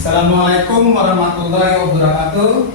Assalamualaikum warahmatullahi wabarakatuh.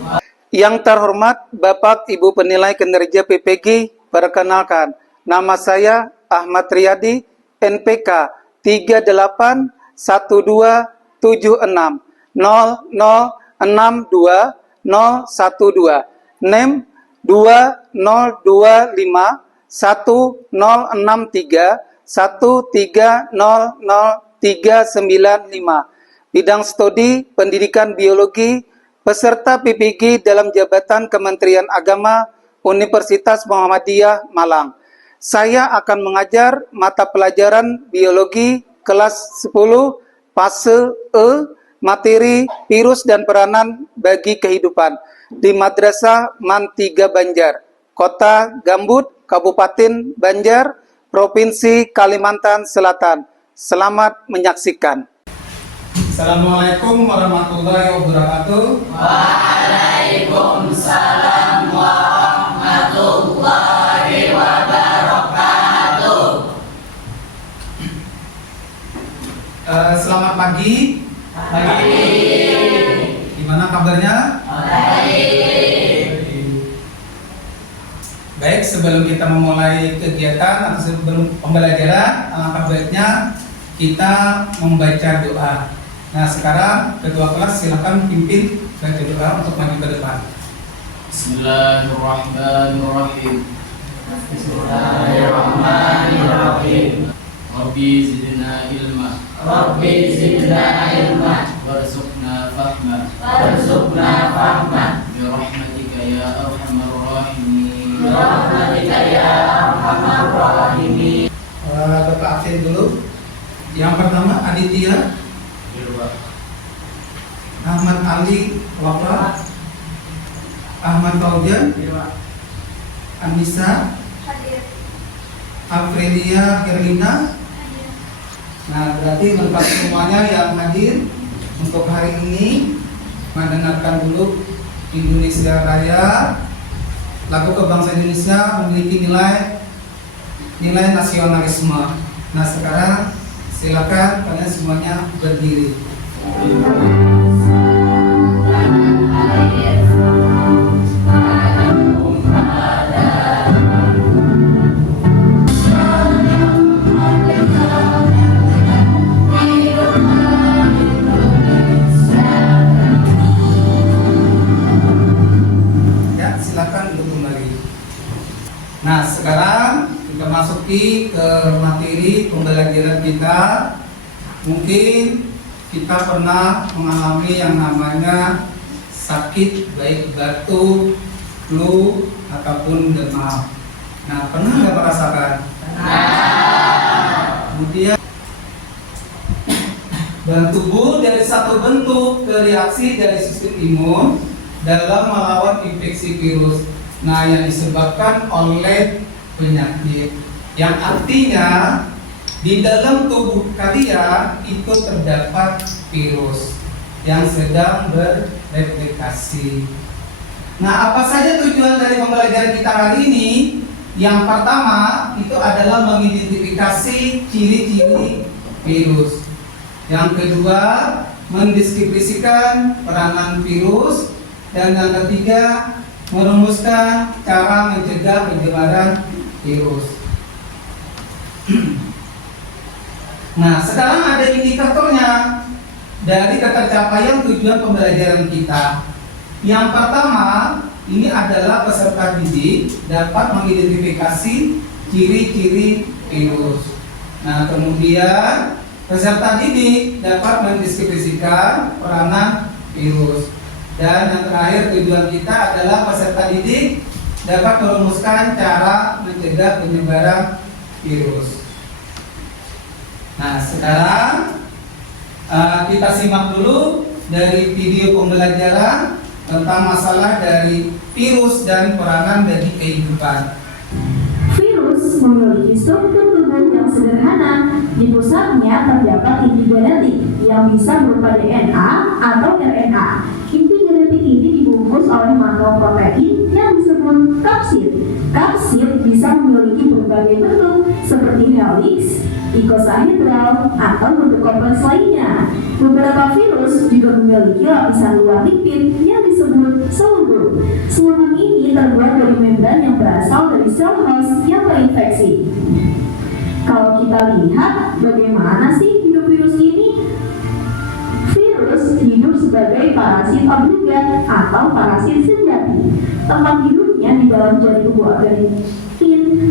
Yang terhormat Bapak Ibu Penilai Kinerja PPG, perkenalkan, nama saya Ahmad Riyadi, NPK 3812600620012, NEM 20251313000395, bidang studi pendidikan biologi, peserta PPG dalam jabatan Kementerian Agama Universitas Muhammadiyah Malang. Saya akan mengajar mata pelajaran biologi kelas 10 fase E, materi virus dan peranan bagi kehidupan di Madrasah MAN 3 Banjar, Kota Gambut, Kabupaten Banjar, Provinsi Kalimantan Selatan. Selamat menyaksikan. Assalamualaikum warahmatullahi wabarakatuh. Waalaikumsalam warahmatullahi wabarakatuh. Selamat pagi. Gimana kabarnya? Baik, sebelum kita memulai kegiatan atau sebelum pembelajaran, alangkah baiknya kita membaca doa. Nah, sekarang ketua kelas silakan pimpin baca doa untuk maju ke depan. Bismillahirrahmanirrahim. Bismillahirrahmanirrahim. Rabbi zidna ilma. Rabbi zidna ilma. Warzuqna fahma. Warzuqna fahma. Birahmatika ya arhamar rahimin. Birahmatika ya arhamar rahimin. Bapak absen dulu. Yang pertama Aditya Ahmad Ali Wafa, Ahmad Faujan, Anissa, Afrelia Herlina. Nah, berarti lengkap semuanya yang hadir untuk hari ini. Mendengarkan dulu Indonesia Raya, lagu kebangsaan Indonesia memiliki nilai nasionalisme. Nah, sekarang silakan kalian semuanya berdiri. Ya, silakan duduk kembali. Nah, sekarang kita masuki ke materi pembelajaran kita. Mungkin kita pernah mengalami yang namanya sakit, baik batuk, flu, ataupun demam. Nah, pernah nggak merasakan? Kemudian dan tubuh dari satu bentuk ke reaksi dari sistem imun dalam melawan infeksi virus. Nah, yang disebabkan oleh penyakit, yang artinya di dalam tubuh kalian itu terdapat virus yang sedang berreplikasi. Nah, apa saja tujuan dari pembelajaran kita hari ini? Yang pertama itu adalah mengidentifikasi ciri-ciri virus. Yang kedua, mendeskripsikan peranan virus. Dan yang ketiga, merumuskan cara mencegah penyebaran virus. Nah, sekarang ada indikatornya dari ketercapaian tujuan pembelajaran kita. Yang pertama, ini adalah peserta didik dapat mengidentifikasi ciri-ciri virus. Nah, kemudian peserta didik dapat mendeskripsikan peranan virus. Dan yang terakhir tujuan kita adalah peserta didik dapat merumuskan cara mencegah penyebaran virus. Nah, sekarang kita simak dulu dari video pembelajaran tentang masalah dari virus dan peranan bagi kehidupan. Virus memiliki struktur tubuh yang sederhana. Di pusatnya terdapat inti genetik yang bisa berupa DNA atau RNA. Inti genetik ini dibungkus oleh makroprotein yang disebut kapsid. Kapsid bisa memiliki berbagai bentuk seperti helix, ikosahedral, atau bentuk kompleks lainnya. Beberapa virus juga memiliki memiliki lapisan luar lipid yang disebut selubung. Selubung ini terbuat dari membran yang berasal dari sel host yang terinfeksi. Kalau kita lihat bagaimana sih hidup virus ini? Virus hidup sebagai parasit obligat atau parasit sejati. Tempat hidupnya di dalam jaring tubuh organisme,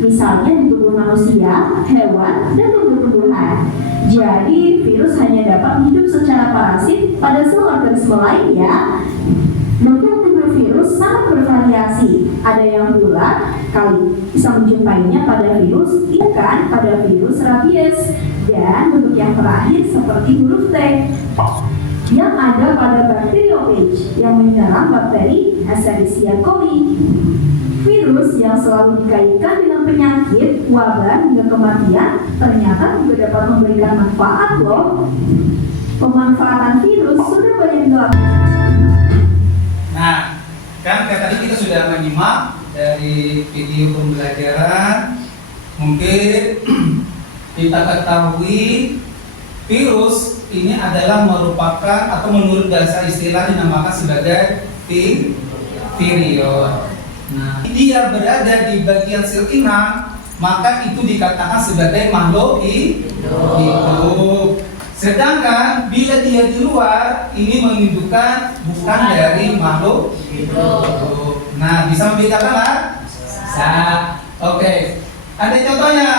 misalnya di tubuh manusia, hewan, dan tumbuh-tumbuhan. Jadi, virus hanya dapat hidup secara parasit pada sel organisme lainnya. Bentuk tubuh virus sangat bervariasi. Ada yang bulat, kali bisa menjumpainya pada virus ikan, pada virus rabies, dan bentuk yang terakhir seperti huruf T yang ada pada bakteriophage yang menyerang bakteri Escherichia coli. Virus yang selalu dikaitkan dengan penyakit, wabah, hingga kematian ternyata juga dapat memberikan manfaat loh. Pemanfaatan virus sudah banyak dilakukan. Nah, kan kayak tadi kita sudah menyimak dari video pembelajaran. Mungkin kita ketahui virus ini adalah merupakan atau menurut bahasa istilah dinamakan sebagai virion. Nah, dia berada di bagian sel inang, maka itu dikatakan sebagai makhluk hidup. Sedangkan bila dia di luar, ini menunjukkan bukan dari makhluk hidup. Nah, bisa membedakan lah? Bisa. Oke. Ada contohnya.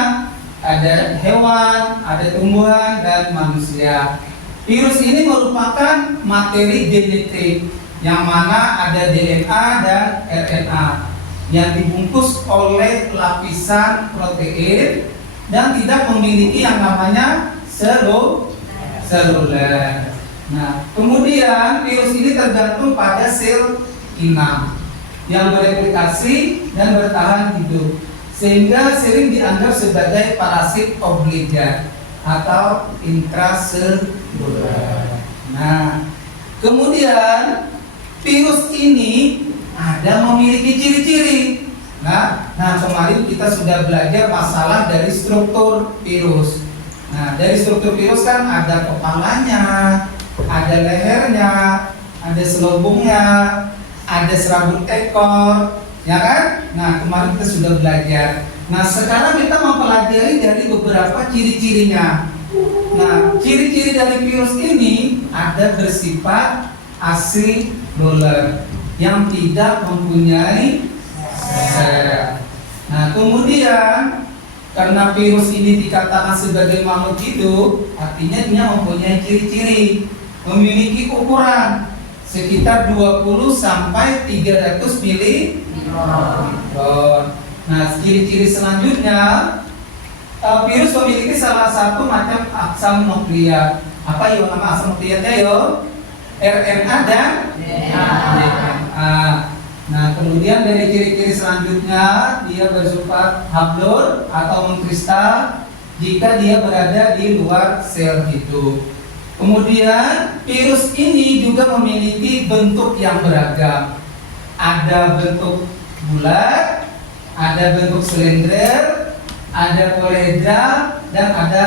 Ada hewan, ada tumbuhan, dan manusia. Virus ini merupakan materi genetik yang mana ada DNA dan RNA yang dibungkus oleh lapisan protein dan tidak memiliki yang namanya seluler. Nah, kemudian virus ini tergantung pada sel inang yang bereplikasi dan bertahan hidup, sehingga sering dianggap sebagai parasit obligat atau intraseluler. Nah, kemudian virus ini ada memiliki ciri-ciri. Nah, kemarin kita sudah belajar masalah dari struktur virus. Nah, dari struktur virus kan ada kepalanya, ada lehernya, ada selubungnya, ada serabut ekor, ya kan? Nah, kemarin kita sudah belajar. Nah, sekarang kita mempelajari dari beberapa ciri-cirinya. Nah, ciri-ciri dari virus ini ada bersifat asiluler yang tidak mempunyai sel. Nah, kemudian karena virus ini dikatakan sebagai makhluk hidup, artinya dia mempunyai ciri-ciri, memiliki ukuran sekitar 20 sampai 300 milimikron. Nah, ciri-ciri selanjutnya, virus memiliki salah satu macam asam nukleat. Apa yo nama asam nukleatnya yo? RNA dan DNA. Nah, kemudian dari ciri-ciri selanjutnya, dia bersifat hablur atau mengkristal jika dia berada di luar sel hidup. Kemudian virus ini juga memiliki bentuk yang beragam. Ada bentuk bulat, ada bentuk silinder, ada poliedral, dan ada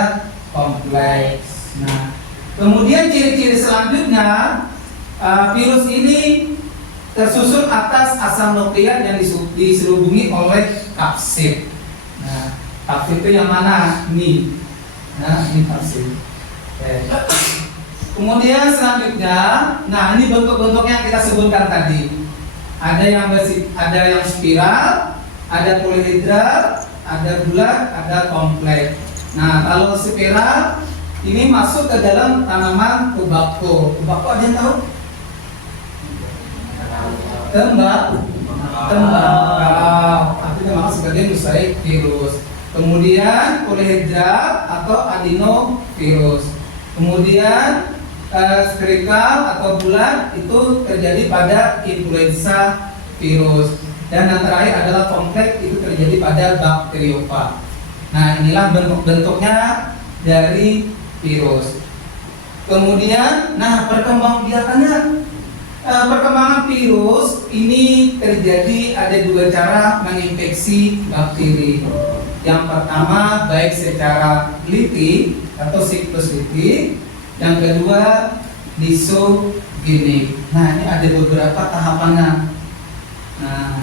kompleks. Nah, kemudian ciri-ciri selanjutnya, virus ini tersusun atas asam nukleat yang diselubungi oleh kapsid. Nah, kapsid itu yang mana? Ini. Nah, ini kapsid. Kemudian selanjutnya, nah ini bentuk-bentuk yang kita sebutkan tadi. Ada yang spiral, ada poliedral, ada bulat, ada kompleks. Nah, kalau spiral ini masuk ke dalam tanaman tembakau. Tembakau ada yang tahu? Tembakau, artinya masuk sebagai mosaik virus. Kemudian poliedral atau adenovirus. Kemudian spherical atau bulat itu terjadi pada influenza virus. Dan yang terakhir adalah kompleks, itu terjadi pada bakteriofag. Nah, inilah bentuk-bentuknya dari virus. Kemudian, nah perkembangan virus ini terjadi ada dua cara menginfeksi bakteri. Yang pertama baik secara litik atau siklus litik, yang kedua lisogenik. Nah, ini ada beberapa tahapannya. Nah,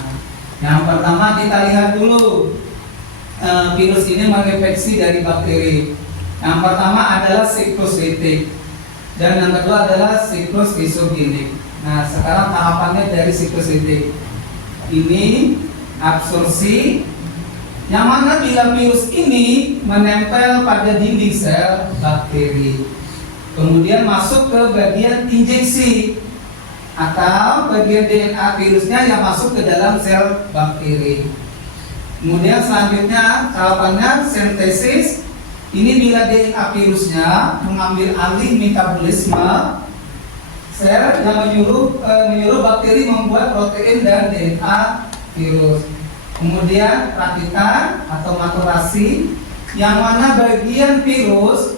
yang pertama kita lihat dulu virus ini menginfeksi dari bakteri. Yang pertama adalah siklus litik dan yang kedua adalah siklus lisogenik. Nah, sekarang tahapannya dari siklus litik. Ini absorpsi, yang mana bila virus ini menempel pada dinding sel bakteri, kemudian masuk ke bagian injeksi atau bagian DNA virusnya yang masuk ke dalam sel bakteri. Kemudian selanjutnya tahapannya sintesis. Ini bila DNA virusnya mengambil alih metabolisme sel yang menyuruh bakteri membuat protein dan DNA virus. Kemudian rakitan atau maturasi, yang mana bagian virus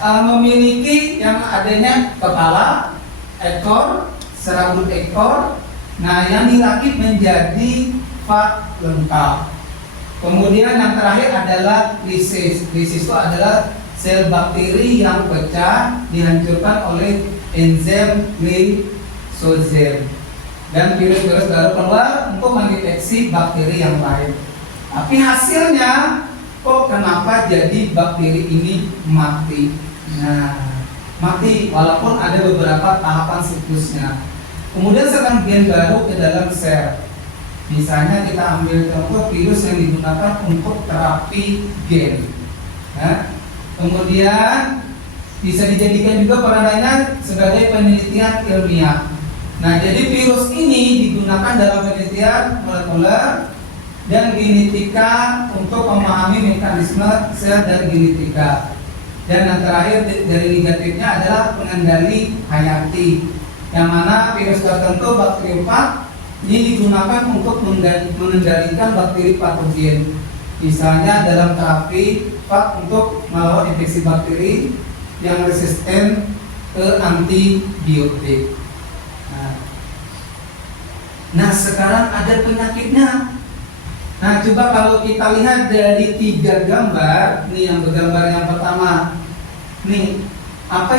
memiliki yang adanya kepala, ekor, serabut ekor. Nah, yang dirakit menjadi fag lengkap. Kemudian yang terakhir adalah lisis. Lisis itu adalah sel bakteri yang pecah dihancurkan oleh enzim lisosem. Dan virus-virus baru keluar untuk mendeteksi bakteri yang lain. Tapi hasilnya, kok kenapa jadi bakteri ini mati? Nah, mati walaupun ada beberapa tahapan siklusnya. Kemudian sekarang gen baru ke dalam sel. Misalnya kita ambil contoh virus yang digunakan untuk terapi gen. Nah, kemudian bisa dijadikan juga peranannya sebagai penelitian ilmiah. Nah, jadi virus ini digunakan dalam penelitian molekuler dan genetika untuk memahami mekanisme sel dan genetika. Dan yang terakhir dari negatifnya adalah pengendali hayati, yang mana virus tertentu bakteriofag ini digunakan untuk mengendalikan bakteri patogen. Misalnya dalam terapi fag untuk melawan infeksi bakteri yang resisten ke antibiotik. Nah, sekarang ada penyakitnya. Nah, coba kalau kita lihat dari 3 gambar, nih yang bergambar yang pertama, nih apa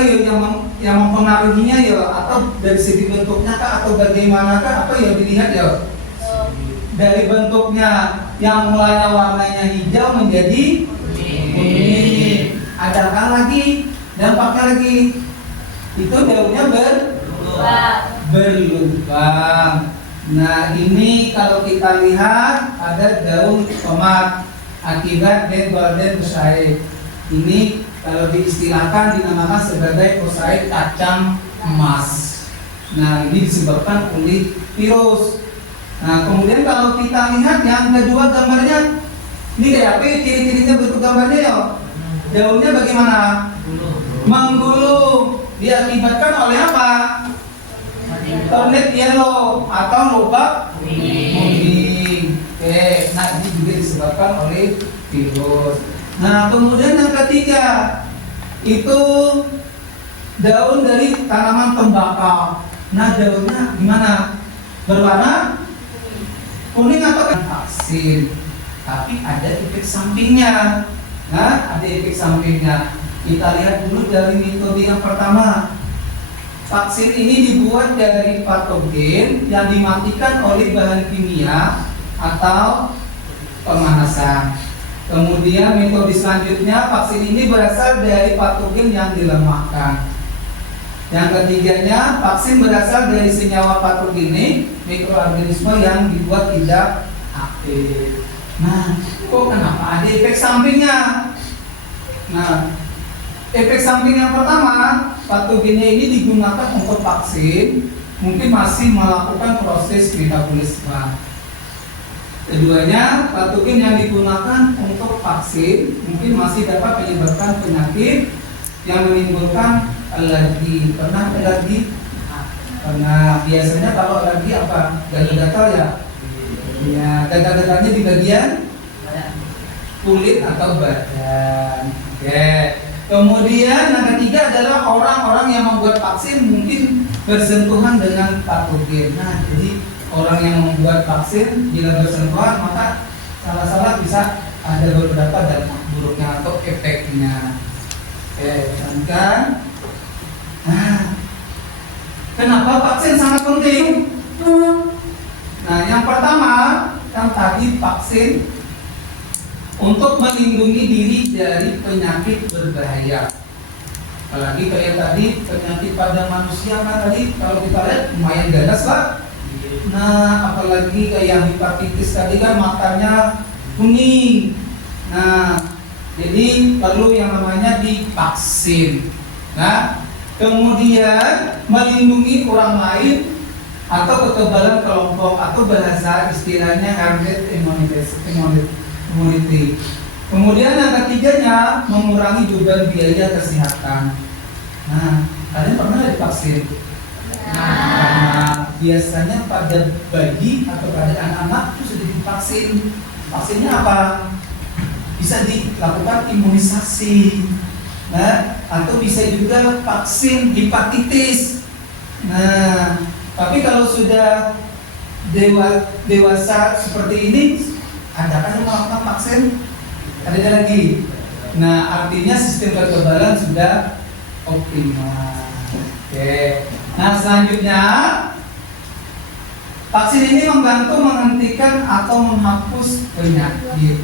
yang mempengaruhinya ya, atau dari segi bentuknya kah atau bagaimanakah, apa yang dilihat ya? Dari bentuknya yang mulanya warnanya hijau menjadi kuning. Adakah lagi dampaknya lagi? Itu daunnya berlubang. Nah, ini kalau kita lihat ada daun tomat akibat Golden Mosaic. Ini kalau diistilahkan dinamakan sebagai mosaik kacang emas. Nah, ini disebabkan oleh virus. Nah, kemudian kalau kita lihat yang kedua gambarnya, ini kayak apa? Ciri-cirinya bentuk gambarnya ya. Daunnya bagaimana? Menggulung. Diakibatkan oleh apa? Turnet yellow atau lubang kuning. Oke, nah ini juga disebabkan oleh virus. Nah, kemudian yang ketiga itu daun dari tanaman tembakau. Nah, daunnya gimana? Berwarna kuning atau vaksin? Tapi ada efek sampingnya. Nah, ada efek sampingnya. Kita lihat dulu dari metode yang pertama. Vaksin ini dibuat dari patogen yang dimatikan oleh bahan kimia atau pemanasan. Kemudian metode selanjutnya, vaksin ini berasal dari patogen yang dilemahkan. Yang ketiganya, vaksin berasal dari senyawa patogenik mikroorganisme yang dibuat tidak aktif. Nah, kok kenapa ada efek sampingnya? Nah, efek samping yang pertama, patogennya ini digunakan untuk vaksin, mungkin masih melakukan proses metabolisme. Keduanya, patogen yang digunakan untuk vaksin mungkin masih dapat menyebabkan penyakit yang menimbulkan alergi. Pernah alergi? Karena biasanya kalau alergi apa? Gatal-gatal ya? Ya, gatal-gatalnya di bagian kulit atau badan. Oke. Kemudian yang ketiga adalah orang-orang yang membuat vaksin mungkin bersentuhan dengan patogen. Nah, jadi orang yang membuat vaksin bila bersentuhan maka salah-salah bisa ada beberapa dampak buruknya atau efeknya. Oke, kan? Nah, Kenapa vaksin sangat penting? Nah, yang pertama kan tadi vaksin untuk melindungi diri dari penyakit berbahaya. Apalagi kayak tadi penyakit pada manusia kan tadi kalau kita lihat lumayan ganas lah. Nah, apalagi kayak hepatitis tadi kan matanya kuning. Nah, jadi perlu yang namanya divaksin. Nah, kemudian melindungi orang lain atau kekebalan kelompok atau bahasa istilahnya herd immunity. Kemudian yang ketiganya mengurangi beban biaya kesehatan. Nah, kalian pernah divaksin? Nah, biasanya pada bayi atau pada anak-anak itu sudah divaksin. Vaksinnya apa? Bisa dilakukan imunisasi. Nah, atau bisa juga vaksin hepatitis. Nah, tapi kalau sudah dewasa seperti ini, ada kan yang melakukan vaksin? Ada lagi. Nah, artinya sistem kekebalan sudah optimal. Oke. Nah, selanjutnya vaksin ini membantu menghentikan atau menghapus penyakit.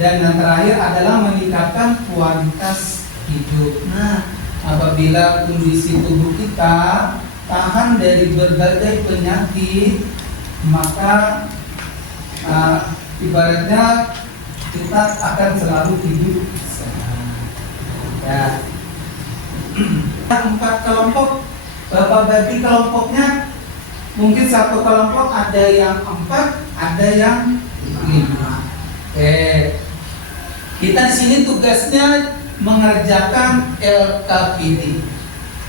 Dan yang terakhir adalah meningkatkan kualitas hidup. Nah, apabila kondisi tubuh kita tahan dari berbagai penyakit, maka ibaratnya kita akan selalu hidup sehat. Ya. 4 kelompok, Bapak bagi kelompoknya, mungkin satu kelompok ada yang 4, ada yang 5. Oke. Kita di sini tugasnya mengerjakan LKPD.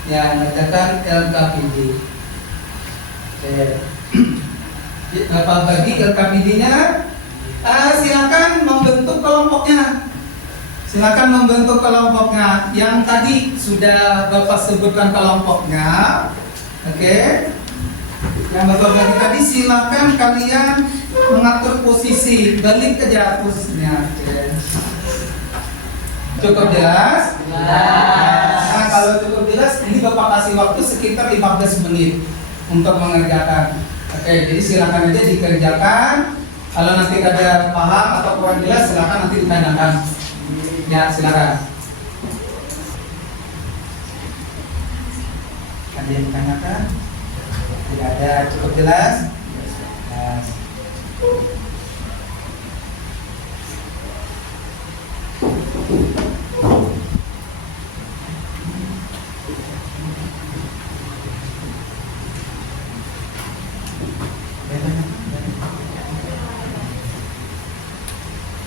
Ya, mengerjakan LKPD. Oke. Bapak bagi LKPD-nya. Silakan membentuk kelompoknya. Silakan membentuk kelompoknya. Yang tadi sudah Bapak sebutkan kelompoknya. Oke. Yang Bapak bagi tadi silakan kalian mengatur posisi, balik ke jarak posisinya. Oke. Cukup jelas? Nah, kalau cukup jelas, ini Bapak kasih waktu sekitar 15 menit untuk mengerjakan. Oke, jadi silakan aja dikerjakan. Kalau nanti ada paham atau kurang jelas, silakan nanti ditanyakan. Ya, silakan. Ada yang ditanyakan? Tidak ada, cukup jelas? Jelas.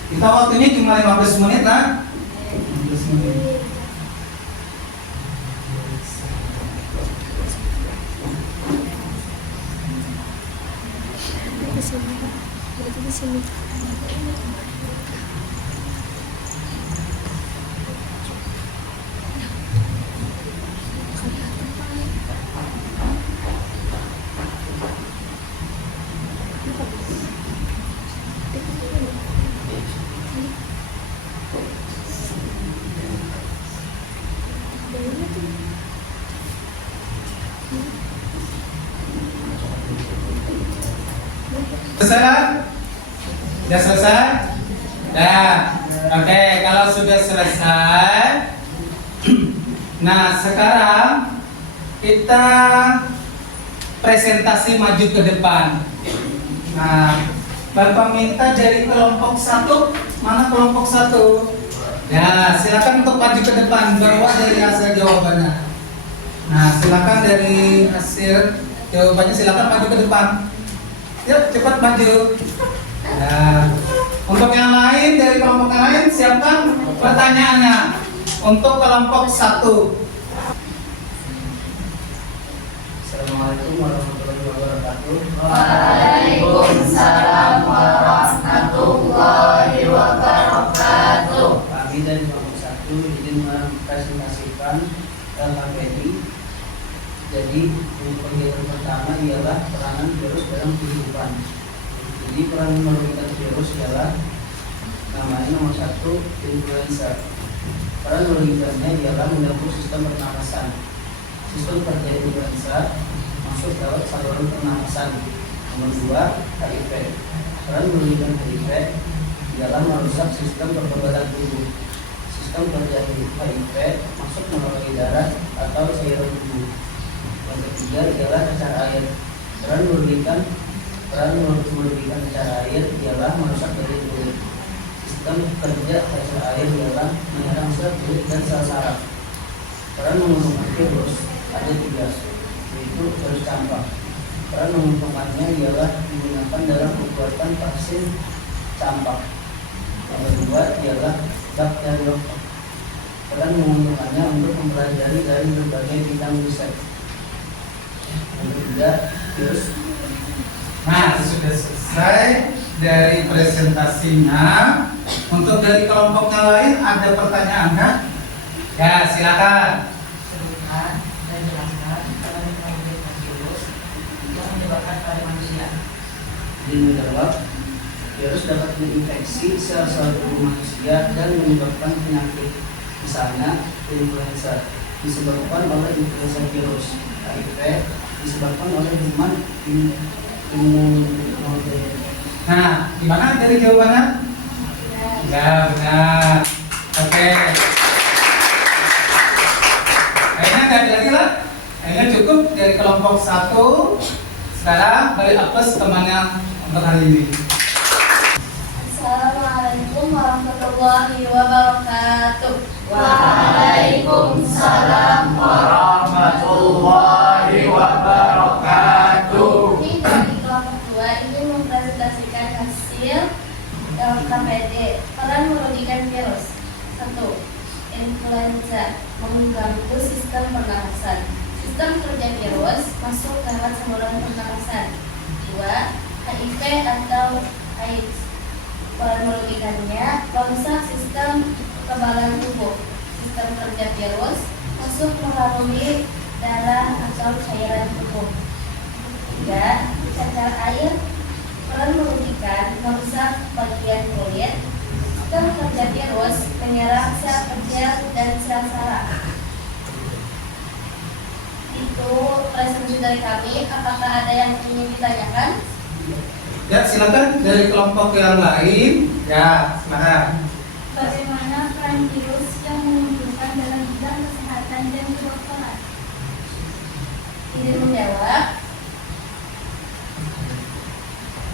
Kita waktunya cuma 15 menit lah. 15 menit. Di sini. Selesai? Sudah selesai? Nah, oke, kalau sudah selesai, nah sekarang kita presentasi maju ke depan. Nah, Bapak minta dari kelompok 1, mana kelompok 1? Ya, silakan untuk maju ke depan, bawa dari hasil jawabannya. Nah, silakan dari hasil jawabannya, silakan maju ke depan. Yuk, cepat maju. Nah, untuk yang lain dari kelompok yang lain siapkan pertanyaannya. Untuk kelompok 1. Assalamualaikum warahmatullahi wabarakatuh. Waalaikumsalam warahmatullahi wabarakatuh. Kami dari kelompok 1 ingin mempresentasikan LKPD. Jadi kegiatan pertama ialah peranan virus dalam kehidupan. Jadi peran merugikan virus ialah namanya nomor 1 influenza. Peran merugikannya ialah mengganggu sistem pernapasan. Sistem kerja influenza saluran pernapasan. Nomor 2, HIV. Peran merugikan HIV ialah merusak sistem kekebalan tubuh. Sistem kerja HIV masuk melalui darah atau cairan tubuh. Yang ketiga ialah cacar air. Peran merugikan cacar air ialah merusak dari kulit. Sistem kerja cacar air ialah menyerang sel kulit dan sel saraf. Peran menguntungkan virus ada 3, yaitu virus campak. Peran menguntungkannya ialah digunakan dalam pembuatan vaksin campak. Yang kedua ialah bakteriofag. Peran menguntungkannya untuk mempelajari dari berbagai bidang riset. Yang ketiga, virus. Nah, sudah selesai dari presentasinya. Untuk dari kelompoknya lain ada pertanyaan kan? Ya, silakan. Sebutkan dan jelaskan cara mengendalikan virus yang menyebabkan pada manusia. Menjawab, virus dapat menginfeksi sel-sel tubuh manusia dan menyebabkan penyakit. Misalnya, influenza disebabkan oleh influenza virus. HIV disebabkan oleh kuman imunogen. Nah, gimana dari jawabannya? Ya, benar. Oke. Kayaknya nggak ada lagi lah. Kayaknya cukup dari kelompok 1. Sekarang balik apes temannya untuk hari ini. Assalamualaikum warahmatullahi wabarakatuh. Waalaikumsalam warahmatullahi wabarakatuh. Ini dari kelompok 2 ingin mempresentasikan hasil KPD. Peran merugikan virus. 1. Influenza mengganggu sistem pernapasan. Sistem kerja virus masuk ke lewat saluran pernapasan. 2. HIV atau AIDS. Peran merugikannya merusak sistem kekebalan tubuh. Sistem kerja virus masuk melalui darah atau cairan tubuh. 3. Cacar air. Peran merugikan merusak bagian kulit. Sistem kerja virus menyerang sel kecil dan sel saraf. Itu presentasi dari kami. Apakah ada yang ingin ditanyakan? Ya, silakan dari kelompok yang lain. Ya, silakan. Bagaimana peran virus yang menunjukkan dalam bidang kesehatan dan kedokteran? Izin menjawab.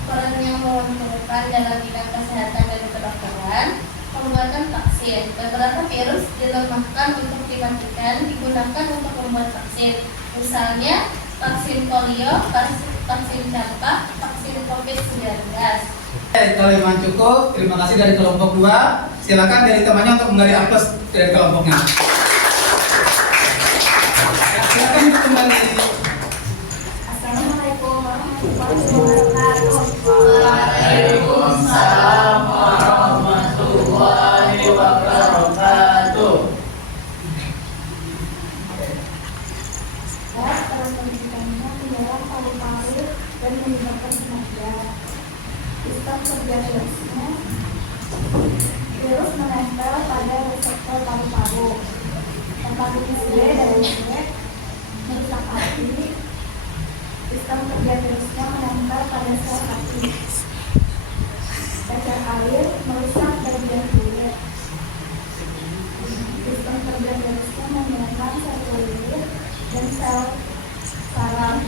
Peran yang menentukan dalam bidang kesehatan dan kedokteran, pembuatan vaksin. Beberapa virus dilemahkan untuk dimatikan digunakan untuk membuat vaksin. Misalnya vaksin polio, vaksin campak, vaksin COVID-19. Kalimat cukup. Terima kasih dari kelompok 2. Silakan dari temannya untuk menggali apes dari kelompoknya. Ya, silakan untuk kembali. Assalamualaikum warahmatullahi wabarakatuh. Waalaikumsalam warahmatullahi wabarakatuh. Peran pendidikannya menyerang paru-paru dan menyebabkan kematian. Sistem kerja virusnya, virus menempel pada reseptor paru-paru. Hepatitis B dan C merusak hati. Sistem kerja virusnya menempel pada sel hati. Cacar air merusak bagian kulit. Sistem kerja virusnya menyerang sel kulit dan sel saraf.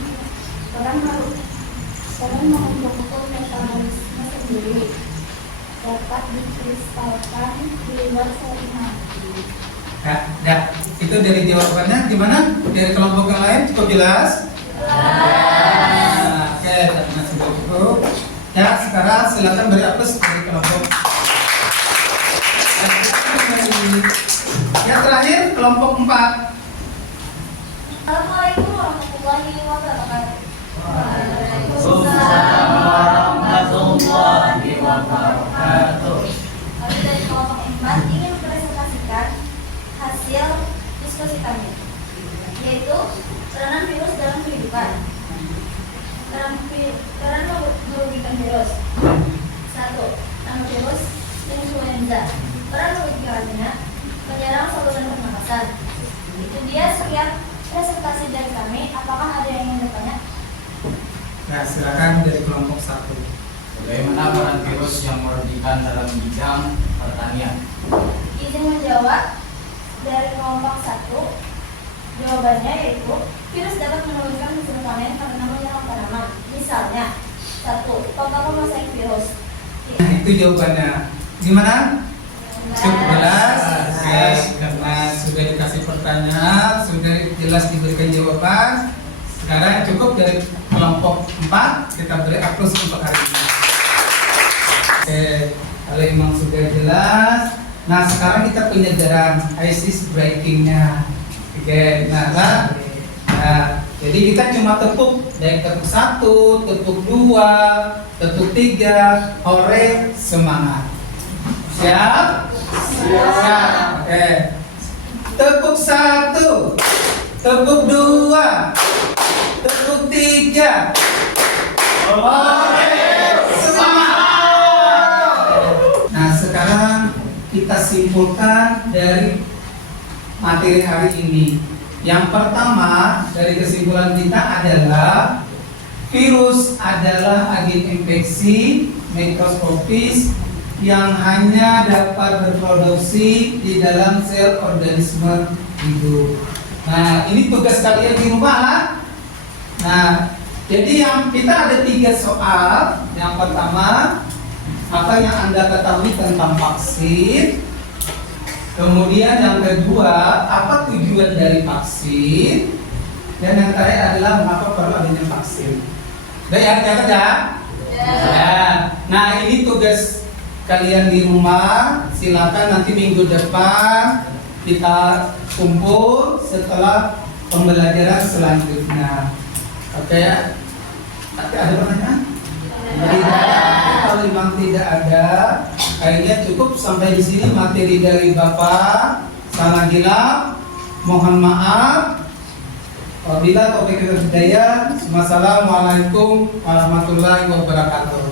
Peran membentuk metabolisme sendiri, dapat dikristalkan di luar sel inati. Ya, itu dari jawabannya. Gimana? Dari kelompok yang lain cukup jelas? Nah, oke, terima kasih cukup. Ya, sekarang silakan beri apes dari kelompok. Yang terakhir kelompok 4. Assalamualaikum warahmatullahi wabarakatuh. Waalaikumsalam warahmatullahi wabarakatuh. Kami dari kelompok 4 ingin mempresentasikan hasil diskusi kami, yaitu peranan virus dalam kehidupan. Peran merugikan virus. 1. Nama virus influenza. Peran merugikannya menyerang saluran pernapasan. Itu dia sekian presentasi dari kami. Apakah ada yang ingin bertanya? Nah, silakan dari kelompok 1. Bagaimana peran virus yang merugikan dalam bidang pertanian? Izin menjawab dari kelompok 1. Jawabannya yaitu virus dapat menurunkan hasil panen karena menyerang tanaman. Misalnya, 1. Pokok mosaik virus. Nah, itu jawabannya. Gimana? Cukup jelas? Oke, karena sudah dikasih pertanyaan, sudah jelas diberikan jawaban. Sekarang cukup dari kelompok 4, kita beri aplaus untuk hari ini. Oke, kalau memang sudah jelas. Nah, sekarang kita penyegaran ISIS breakingnya. Oke, nah, jadi kita cuma tepuk dari tepuk 1, tepuk 2, tepuk 3, hore, semangat. Siap? Siap. Oke. Tepuk 1, tepuk 2, tepuk 3. Hore, semangat. Nah, sekarang kita simpulkan dari materi hari ini. Yang pertama dari kesimpulan kita adalah virus adalah agen infeksi mikroskopis yang hanya dapat berproduksi di dalam sel organisme hidup. Nah, ini tugas kalian di rumah. Nah, jadi yang kita ada 3 soal. Yang pertama, apa yang Anda ketahui tentang vaksin? Kemudian yang kedua, apa tujuan dari vaksin? Dan yang terakhir adalah mengapa perlu adanya vaksin. Udah ya, catat ya? Ya. Nah, ini tugas kalian di rumah. Silakan nanti minggu depan kita kumpul setelah pembelajaran selanjutnya. Oke ya? Tapi ada pertanyaan? Tidak ada. Kalau memang tidak ada, kayaknya cukup sampai di sini materi dari Bapak. Salah hilang, mohon maaf. Wabillahi taufiq wal hidayah. Wassalamualaikum warahmatullahi wabarakatuh.